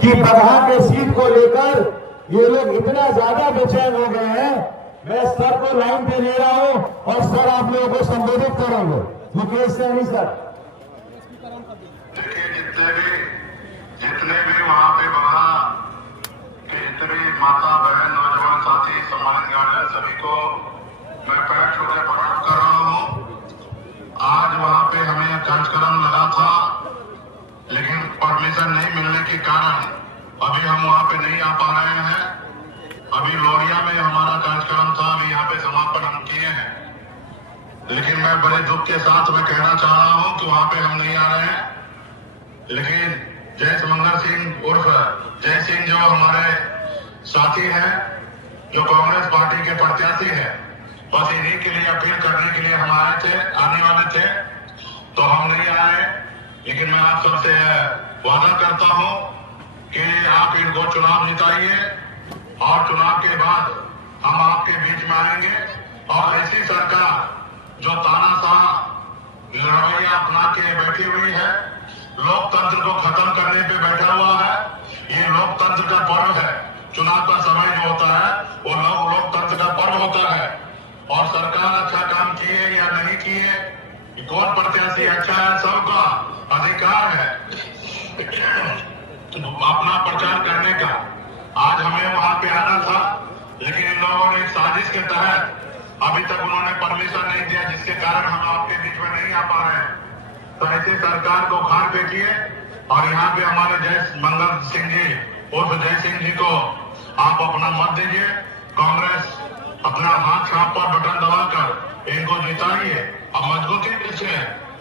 कि बगहा के सीट को लेकर ये लोग इतना ज्यादा बेचैन हो गए हैं। मैं सर को लाइन पे ले रहा हूं और सर आप लोगों को संबोधित करेंगे। मुकेश सैनी सर। जितने भी वहां पे बगहा के जितने माता बहन नौजवान साथी सम्मानित गार्जियन सभी को मैं पैर छू के प्रणाम कर रहा हूँ। आज वहां पे हमें कार्यक्रम लगा था, लेकिन परमिशन नहीं मिलने के कारण अभी हम वहां पे नहीं आ पा रहे हैं। अभी लोरिया में हमारा कार्यक्रम था, अभी यहाँ पे समापन हम किए हैं, लेकिन मैं बड़े दुख के साथ मैं कहना चाह रहा हूँ कि वहां पे हम नहीं आ रहे हैं। लेकिन जय मंगर सिंह उर्फ जय सिंह जो हमारे साथी हैं, जो कांग्रेस पार्टी के प्रत्याशी हैं, बस इन्हीं के लिए अपील करने के लिए हम आने वाले थे, तो हम नहीं आए। लेकिन मैं आप सबसे वादा करता हूं कि आप इनको चुनाव जिताइए और चुनाव के बाद हम आपके बीच में आएंगे। और ऐसी सरकार जो तानाशाह लड़वैया अपना के बैठी हुई है, लोकतंत्र को खत्म करने पे बैठा हुआ है, ये लोकतंत्र का पर्व है। चुनाव का समय जो होता है वो लोकतंत्र का पर्व होता है। और सरकार अच्छा काम किए या नहीं किए, कौन प्रत्याशी अच्छा है, सबका अधिकार है अपना प्रचार करने का। आज हमें वहां पे आना था, लेकिन इन लोगों ने साजिश के तहत अभी तक उन्होंने परमिशन नहीं दिया, जिसके कारण हम आपके बीच में नहीं आ पा रहे हैं। तो ऐसी सरकार को खान फेंकिए और यहाँ पे हमारे जय मंगल सिंह जी उर्फ जय सिंह जी को आप अपना मत दीजिए। कांग्रेस अपना हाथ छाप पर बटन दबाकर इनको जिताइए। अब मजबूती से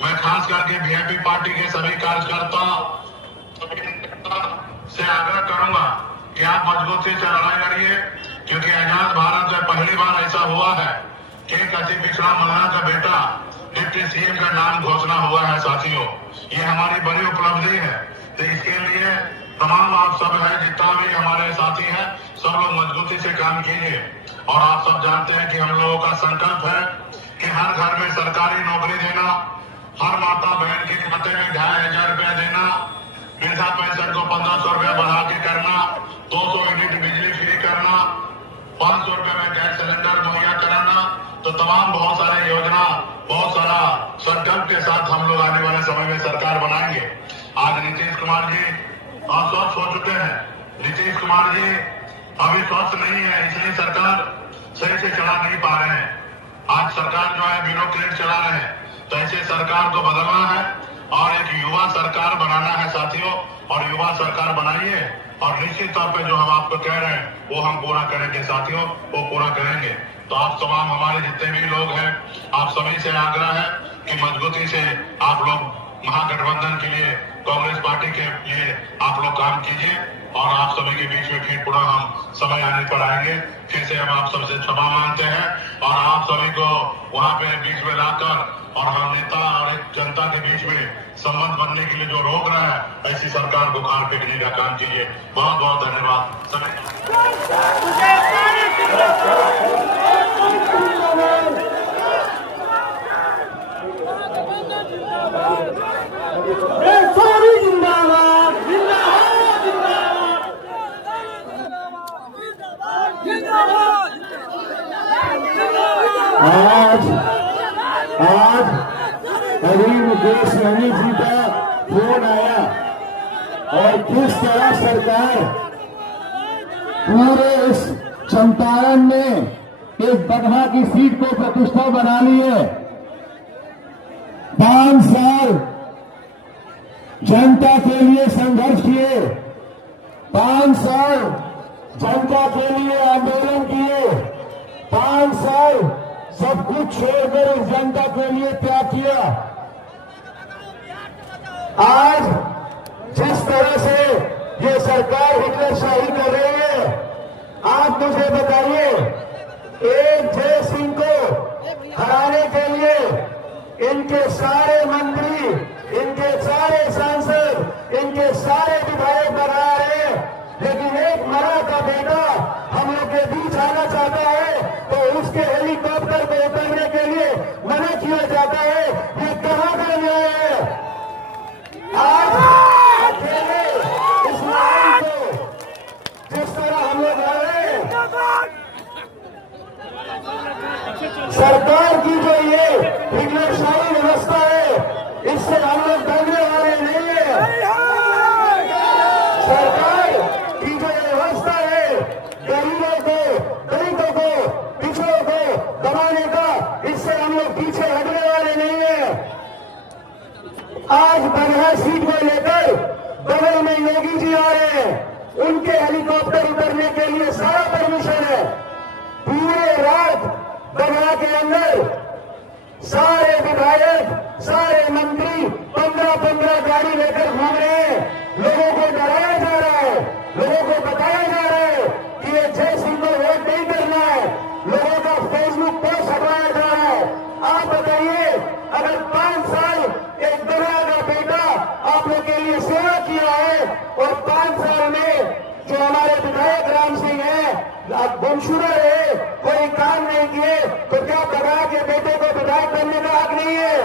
मैं खास करके वीआईपी पार्टी के सभी कार्यकर्ता से आग्रह करूंगा कि आप मजबूती से लड़ाई लड़िए, क्योंकि आजाद भारत में पहली बार ऐसा हुआ है कि एक अति पिछड़ा मल्ला का बेटा डिप्टी सीएम का नाम घोषणा हुआ है। साथियों, ये हमारी बड़ी उपलब्धि है। तो इसके लिए तमाम आप सब है, जितना भी हमारे साथी हैं, सब लोग मजबूती से काम कीजिए। और आप सब जानते हैं कि हम लोगों का संकल्प है कि हर घर में सरकारी नौकरी देना, हर माता बहन के खाते में 2500 रुपया देना, वृद्धा पेंशन को 1500 रुपया बढ़ा के करना, 200 यूनिट बिजली फ्री करना, 500 रुपये में गैस सिलेंडर मुहैया कराना। तो तमाम बहुत सारे योजना, बहुत सारा संकल्प के साथ हम लोग आने वाले समय में सरकार बनाएंगे। आज नीतीश कुमार जी अस्वस्थ हो चुके हैं। नीतीश कुमार जी अभी स्वस्थ नहीं है, इसलिए सरकार सही से चला नहीं पा रहे हैं। आज सरकार जो है ब्यूरोक्रेट चला रहे हैं, तो ऐसे सरकार को बदलना है और एक युवा सरकार बनाना है साथियों। और युवा सरकार बनाइए और निश्चित तौर पे जो हम आपको कह रहे हैं वो हम पूरा करेंगे साथियों, वो पूरा करेंगे। तो आप तमाम हमारे जितने भी लोग हैं, आप सभी से आग्रह है कि मजबूती से आप लोग महागठबंधन के लिए, कांग्रेस पार्टी के लिए आप लोग काम कीजिए। और आप सभी के बीच में फिर पूरा हम समय आने पर आएंगे। फिर से हम आप सबसे क्षमा मांगते हैं और आप सभी को वहां पे बीच में लाकर और हम नेता और एक जनता के बीच में संबंध बनने के लिए जो रोक रहा है, ऐसी सरकार को खान फेंकने का काम कीजिए। बहुत बहुत धन्यवाद सभी। आज अभी मुकेश सैनी जी का फोन आया और किस तरह सरकार पूरे इस चंपारण में एक बगहा की सीट को प्रतिष्ठा बना ली है। 5 साल जनता के लिए संघर्ष किए, 5 साल जनता के लिए आंदोलन किए, 5 साल सब कुछ छोड़कर इस जनता के लिए त्याग किया। आज जिस तरह से ये सरकार हिटलरशाही कर रही है, आप मुझे बताइए, एक जय सिंह को हराने के लिए इनके सारे मंत्री, इनके सारे सांसद, इनके सारे विधायक बना रहे हैं, लेकिन एक मरा का बेटा हम लोग के बीच आना चाहता है तो उसके हेलीकॉप्टर को उतरने के लिए मना किया जाता है। ये कहां का न्याय है? आज अकेले इस नाम को योगी जी आ रहे हैं, उनके हेलीकॉप्टर उतरने के लिए सारा परमिशन है। पूरे रात बगहा के अंदर सारे विधायक, सारे मंत्री 15-15 गाड़ी लेकर घूम रहे हैं। लोगों को डराया जा रहा है, लोगों को बताया जा रहा है कि ये जय सिंह को वोट नहीं करना है। लोगों का फेसबुक पोस्ट हटवाया जा रहा है। आप बताइए, अगर 5 साल एक बगहा का बेटा आप लोग के लिए सेवा किया है और 5 साल में जो हमारे विधायक राम सिंह है गुमशुदा है, कोई काम नहीं किए, तो क्या बगहा के बेटे को विधायक बनने का हक नहीं है?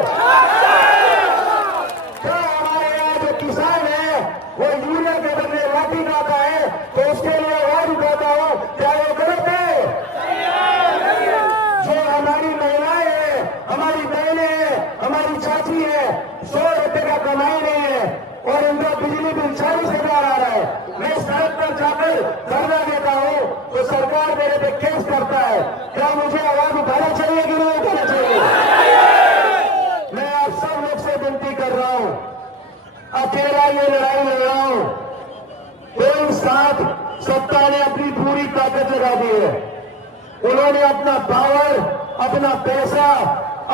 क्या हमारे यहाँ जो किसान है वो यूरिया के बदले लाठी खाता है, तो उसके लिए आवाज उठाता हूं, क्या वो गलत है? जो हमारी महिलाएं हैं, हमारी बहनें हैं, हमारी चाची है, 100 रुपए का कमाई नहीं है और उनका बिजली बिल 40,000 आ रहा है। मैं सड़क पर जाकर धरना देता हूं तो सरकार मेरे पे केस करता है। क्या मुझे आवाज उठाना चाहिए कि नहीं उठाना चाहिए? मैं आप सब लोग से विनती कर रहा हूं, अकेला ये लड़ाई लड़ रहा हूं। कोई साथ सत्ता ने अपनी पूरी ताकत लगा दी है। उन्होंने अपना पावर, अपना पैसा,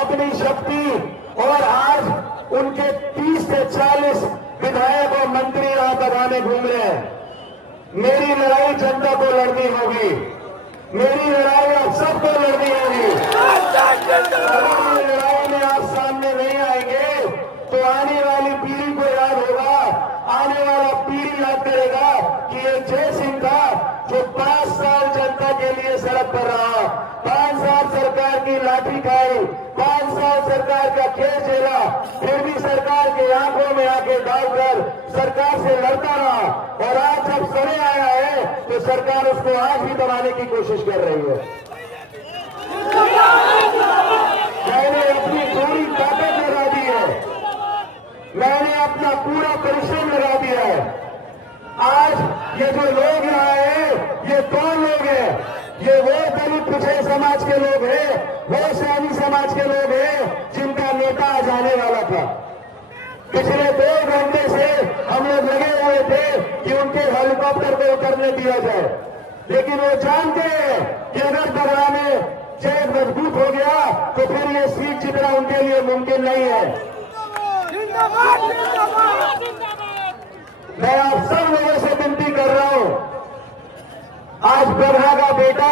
अपनी शक्ति, और आज उनके 30 से 40 विधायक और मंत्री यहां बगहा में घूम रहे हैं। मेरी लड़ाई जनता को लड़नी होगी, मेरी लड़ाई आप सबको लड़नी होगी। अगर ये लड़ाई में आप सामने नहीं आएंगे तो आने वाली पीढ़ी को याद होगा, आने वाला पीढ़ी याद करेगा कि ये जय सिंह था जो 5 साल जनता के लिए सड़क पर रहा, 5 साल सरकार की लाठी खाई, 5 साल सरकार का खेल झेला, फिर भी सरकार के आंखों में आंखें डालकर सरकार से लड़ता रहा। और आज जब समय आया है तो सरकार उसको आज भी दबाने की कोशिश कर रही है। मैंने अपनी पूरी ताकत लगा दी है, मैंने अपना पूरा परिश्रम लगा दिया है। आज ये जो लोग यहाँ हैं, ये कौन लोग हैं? ये वो दलित पिछड़े समाज के लोग हैं, वो सैनी समाज के लोग हैं जिनका नेता आज आने वाला था। पिछले 2 घंटे से हम लोग लगे हुए थे कि उनके हेलीकॉप्टर को उतरने दिया जाए, लेकिन वो जानते हैं कि अगर बगहा में चेक मजबूत हो गया तो फिर ये सीट जीतना उनके लिए मुमकिन नहीं है। मैं आप सब लोगों से विनती कर रहा हूं, आज बगहा का बेटा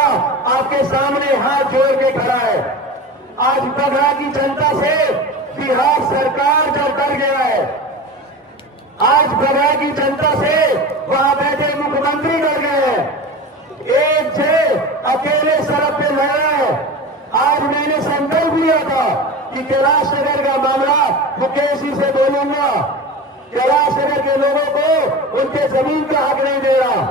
आपके सामने हाथ जोड़ के खड़ा है। आज बगहा की जनता से बिहार सरकार जब डर गया है, आज बगहा की जनता से वहां बैठे मुख्यमंत्री डर गए हैं। एक जय अकेले सड़क पे लड़ रहा है। आज मैंने संकल्प लिया था कि कैलाश नगर का मामला मुकेश जी से बोलूंगा। कैलाश नगर के लोगों को उनके जमीन का हक नहीं दे रहा,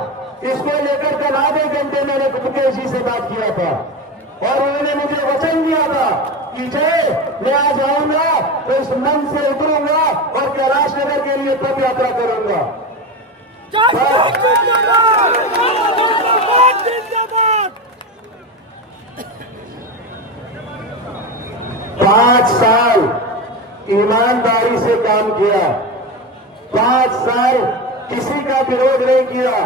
इसको लेकर कल आधे घंटे मैंने मुकेश जी से बात किया था और उन्होंने मुझे वचन दिया था कि जय मैं आज आऊंगा तो इस मंच से उतरूंगा और कैलाश नगर के लिए पद यात्रा करूंगा। 5 साल ईमानदारी से काम किया, 5 साल किसी का विरोध नहीं किया,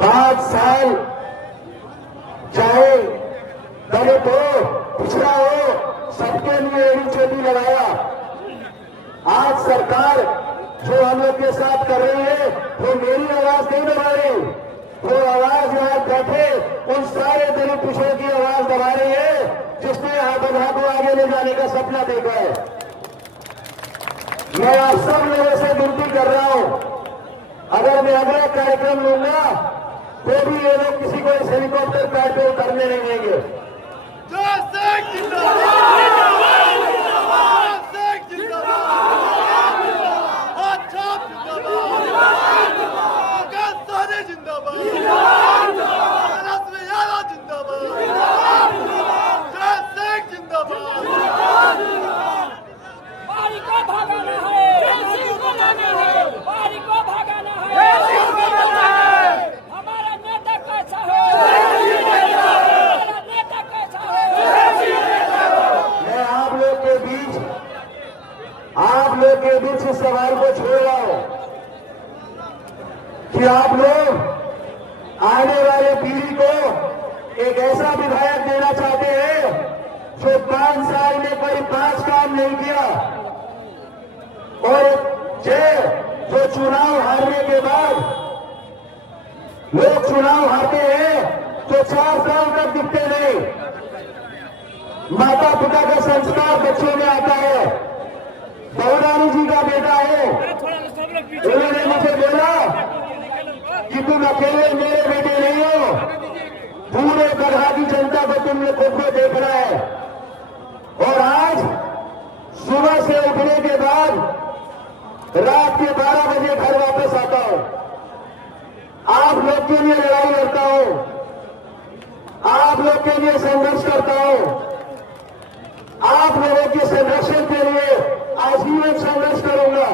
5 साल चाहे दलित हो, पिछड़ा हो, सबके लिए एड़ी चोटी लगाया। आज सरकार जो हम लोग के साथ कर रही है वो मेरी आवाज नहीं दबा रही, वो आवाज यहाँ बैठे उन सारे दलित पिछड़ों की आवाज दबा रही है जिसने बगहा को आगे ले जाने का सपना देखा है। मैं आप सब लोगों से विनती कर रहा हूं, अगर मैं अगला कार्यक्रम लूंगा तो भी ये लोग किसी को इस हेलीकॉप्टर पैड पे उतरने नहीं देंगे। आप लोग के बीच इस सवाल को छोड़ रहा हूं, कि आप लोग आने वाले पीढ़ी को एक ऐसा विधायक देना चाहते हैं जो 5 साल में कोई 5 काम नहीं किया, और जो चुनाव हारने के बाद लोग चुनाव हारते हैं तो 4 साल तक दिखते नहीं। माता पिता का संस्कार बच्चों में आता है। बहुरानी जी का बेटा है, उन्होंने मुझे बोला कि तुम अकेले मेरे बेटे नहीं हो, पूरे गढ़ा की जनता को तुमने खुद को देखना है। और आज सुबह से उठने के बाद रात के 12 बजे घर वापस आता हूं, आप लोग के लिए लड़ाई लड़ता हूं, आप लोग के लिए संघर्ष करता हूं, आप लोगों के संरक्षण के लिए आजीवन संघर्ष करूंगा।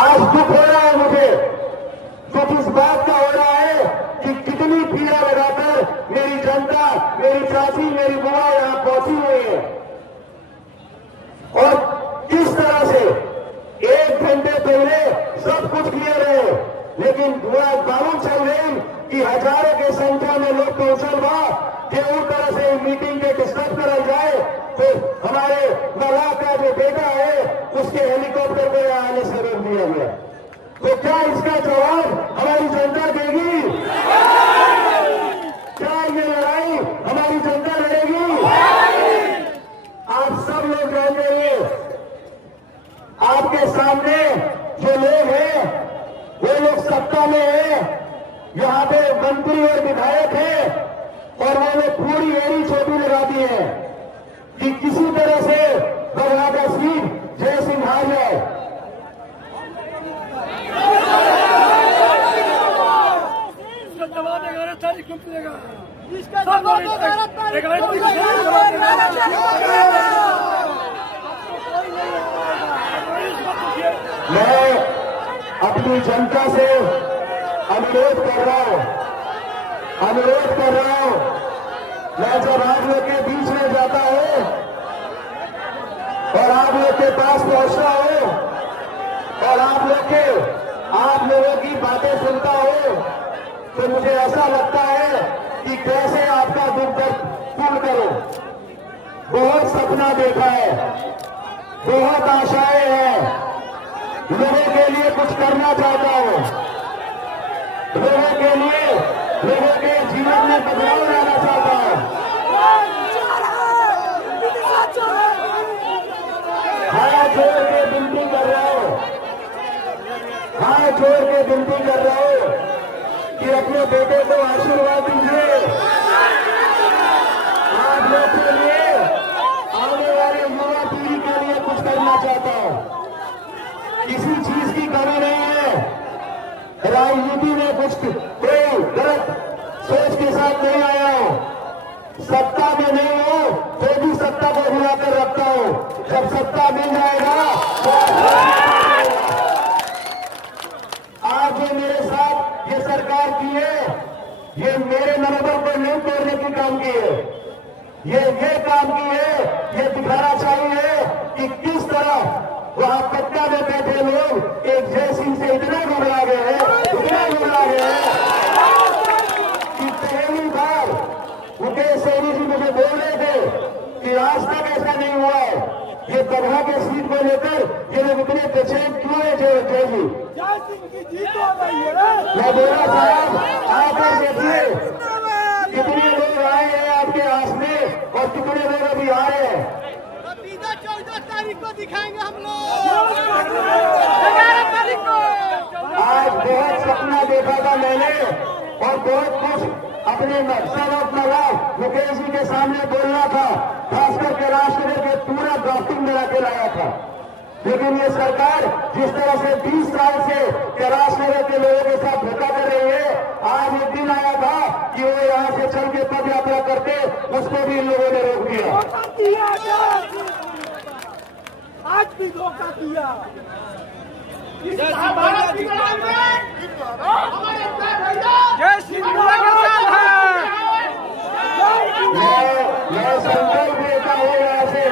आज दुख हो रहा है मुझे, दुख इस बात का हो रहा है कि कितनी पीड़ा लगाकर मेरी जनता, मेरी चाची, मेरी बुआ यहां पहुंची हुई है, और किस तरह से 1 घंटे पहले सब कुछ क्लियर है, लेकिन मालूम चल रही कि हजारों की संख्या में लोग पहुंचल बा कि उस तरह से मीटिंग के डिस्टर्ब करा जाए तो हमारे मल्लाह का जो बेटा है उसके हेलीकॉप्टर को यहां आने से रोक दिया गया। तो क्या इसका जवाब हमारी जनता देगी? क्या ये लड़ाई हमारी जनता लड़ेगी? आप सब लोग जान रहे, आपके सामने जो लोग हैं वो लोग सत्ता में है, यहां पे मंत्री और विधायक है, और वो लोग पूरी एड़ी छोटी लगाती है कि किसी तरह से बगहा का सीट जय सिंह हार जाए। मैं अपनी जनता से अनुरोध कर रहा हूं, मैं जब आप लोग के बीच में जाता हूं और आप लोग के पास पहुंचता हूं और आप लोगों की बातें सुनता हूं तो मुझे ऐसा लगता है कि कैसे आपका दुख दर्द पूर्ण करूं। बहुत सपना देखा है, बहुत आशाएं हैं, लोगों के लिए कुछ करना चाहता हूं, लोगों के लिए, लोगों के जीवन में बदलाव लाना चाहता हूं। हाथ जोड़ के विनती कर रहा हूं, हाथ जोड़ के विनती कर रहा हूं कि अपने बेटे को आशीर्वाद दीजिए। आप लोग के लिए, आने वाले युवा पीढ़ी के लिए कुछ करना चाहता हूं। किसी चीज की कमी नहीं है, राजनीति में कुछ कोई गलत सोच के साथ नहीं आया हूं, सत्ता में नहीं हो तो भी सत्ता को हिलाकर रखता हूं। जब सत्ता मिल जाएगा तो आज जो मेरे साथ ये सरकार की है, ये मेरे मनोबल को नहीं तोड़ने की काम की है, ये काम की है, ये दिखाना चाहिए कि किस तरह वहां पटना में बैठे लोग एक जय सिंह से इतना घबरा गए हैं, इतना घबरा गए हैं कि पहली बार मुकेश सहनी जी मुझे बोल रहे थे कि आज तक ऐसा नहीं हुआ है, ये गढ़ा के सीट को लेकर ये लोग इतने बेचैन क्यों है जय जी? मैं बोला साहब आकर देखिए कितने लोग आए हैं आपके आस में और कितने लोग अभी आ रहे हैं। 14 तारीख को दिखाएंगे हम लोग, 11 तारीख को। आज बहुत सपना देखा था मैंने और बहुत कुछ अपने मुकेश जी के सामने बोलना था, खास करके राष्ट्रपति के पूरा ड्राफ्टिंग में लाके लाया था, लेकिन ये सरकार जिस तरह से 20 साल से कैलाश नगर के लोगों के साथ धोखा कर रही है, आज एक दिन आया था कि वो यहाँ से चल के पद यात्रा करते, उसको भी इन लोगों ने रोक दिया। आज भी धोखा दिया। मैं संकल्प लेता हूँ यहाँ से,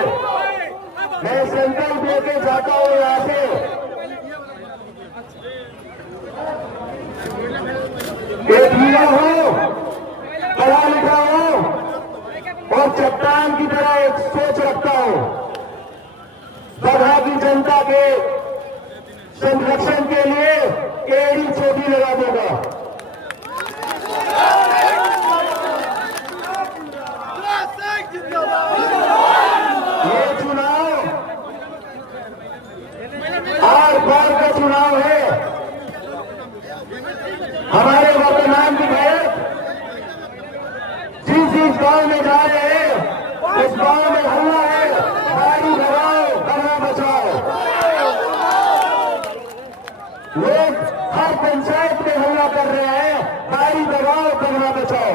मैं संकल्प लेके जाता हूँ यहाँ से संरक्षण के लिए एड़ी चोटी लगा देगा। ये चुनाव आर पार का चुनाव है। हमारे वर्तमान विधायक जिस गांव में जा रहे हैं उस गांव में हल्ला है, गाड़ी भगाओ गन्ना बचाओ। लोग हर पंचायत में हल्ला कर रहे हैं, गाड़ी भगाओ गन्ना बचाओ।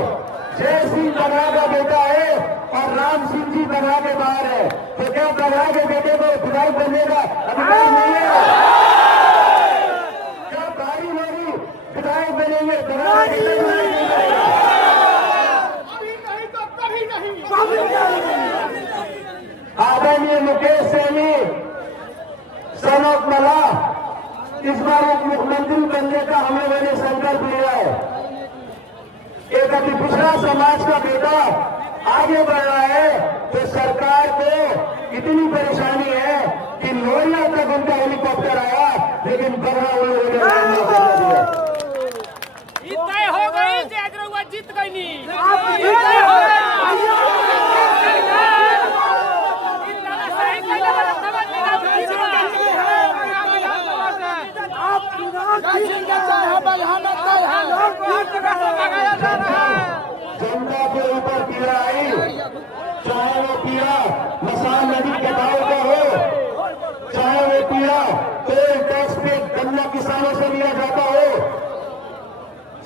जय सिंह बगहा का बेटा है और राम सिंह जी बगहा के बाहर है, तो क्या बगहा के बेटे को विधायक बनने का अधिकार नहीं है? क्या बारी बारी विधायक बनेंगे? आदरणीय मुकेश सहनी सनोक मला इस बार उप मुख्यमंत्री बनने का हम लोगों ने संकल्प लिया है। एक अति पिछड़ा समाज का बेटा आगे बढ़ रहा है तो सरकार को इतनी परेशानी है कि लोहिया तक उनका हेलीकॉप्टर आया, लेकिन बगहा उन लोगों ने तय हो गई, जीत गई नहीं। जनता के ऊपर पीड़ा आई, चाहे वो पीड़ा मसान नदी के भाव का हो, चाहे वो पीड़ा टोल टैक्स पे गन्ना किसानों से लिया जाता हो,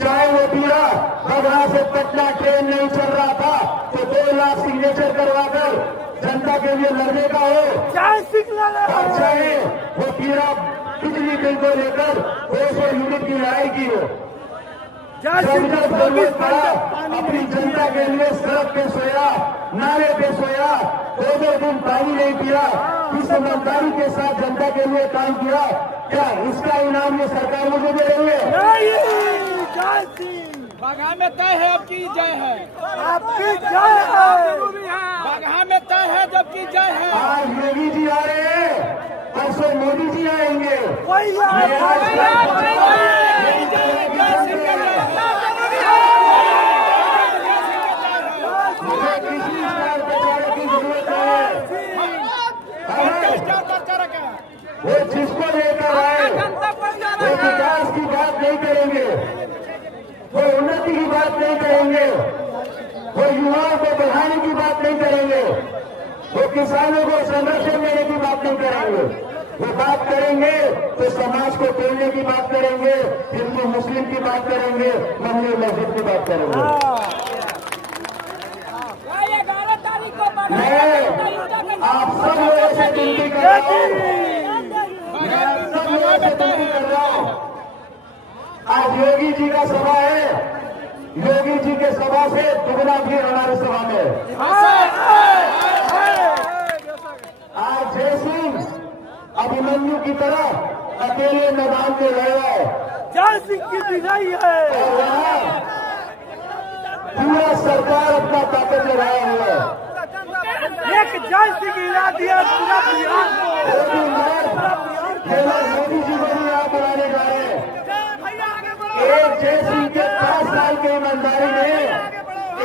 चाहे वो पीड़ा बगहा से पटना ट्रेन नहीं चल रहा था तो 2 लाख सिग्नेचर करवाकर जनता के लिए लड़ने का हो, और चाहे वो पीड़ा बिजली बिल को लेकर 200 यूनिट की लड़ाई की हो। जरूरत पड़ा अपनी जनता के लिए सड़क पे सोया, नाले पे सोया, 2 दिन पानी नहीं पिया, इस ईमानदारी के साथ जनता के लिए काम किया। क्या इसका इनाम ये सरकार मुझे दे रही है? बगहा में तय है, अब की जय है, आपकी जय है। बगहा में तय है, जबकि जय है। आज योगी जी आ रहे हैं, परसों मोदी जी आएंगे। मुझे किसी स्टार प्रचारक की जरूरत है। वो जिसको लेकर आए वो विकास की बात नहीं करेंगे, वो उन्नति की बात नहीं करेंगे, वो युवाओं को बढ़ाने की बात नहीं करेंगे, वो किसानों को संरक्षण देने की बात नहीं करेंगे। वो बात करेंगे तो समाज को तोड़ने की बात करेंगे, हिंदू मुस्लिम की बात करेंगे, मंदिर मस्जिद की बात करेंगे। मैं आप सब लोगों से विनती कर रहा हूँ, मैं आप सब लोगों से विनती कर रहा हूँ। आज योगी जी का सभा है, योगी जी के सभा से दुगना भीड़ हमारी सभा में। आज जय सिंह अभिमन्यु की तरह अकेले मैदान में लड़ रहा है, जय सिंह की विजयी है। और वहाँ पूरा सरकार अपना ताकत लगाया हुआ है। एक जय सिंह हिला दिया पूरा बिहार। केवल मोदी जी को भी यहाँ बुलाने जा रहे हैं। एक जय सिंह के 5 साल की ईमानदारी में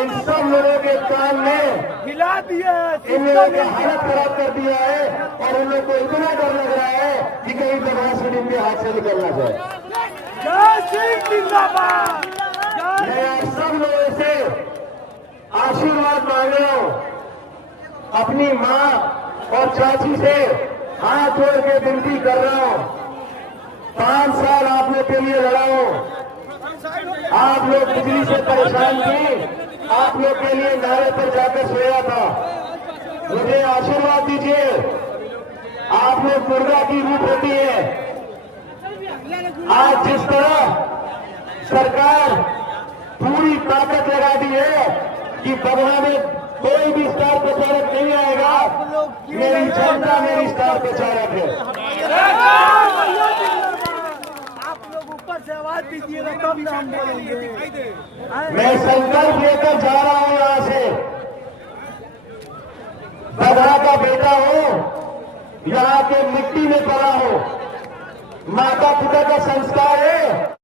इन सब लोगों के काम में हिला दिया, इन लोगों की हालत खराब कर दिया है, और इन लोगों को इतना डर लग रहा है कि कहीं बगहा से इनके हाथ से निकलना जाए। जय सिंह जिंदाबाद। मैं आप सब लोगों से आशीर्वाद मांग रहा हूँ, अपनी माँ और चाची से हाथ जोड़ के विनती कर रहा हूँ। 5 साल आप लोग के लिए लड़ा हूँ, आप लोग बिजली से परेशान थी, आप लोग के लिए नारे पर जाकर सोया था। मुझे आशीर्वाद दीजिए, आप लोग दुर्गा की रूप होती है। आज जिस तरह सरकार पूरी ताकत लगा दी है कि बगहा में कोई भी स्टार प्रचारक नहीं आएगा, मेरी जनता मेरी स्टार प्रचारक है। आप लोग ऊपर से आवाज दीजिएगा तब ना हम बोलेंगे। मैं संकल्प लेकर जा रहा हूं यहां से, बगहा का बेटा हूं, यहां के मिट्टी में पला हूं, माता पिता का संस्कार है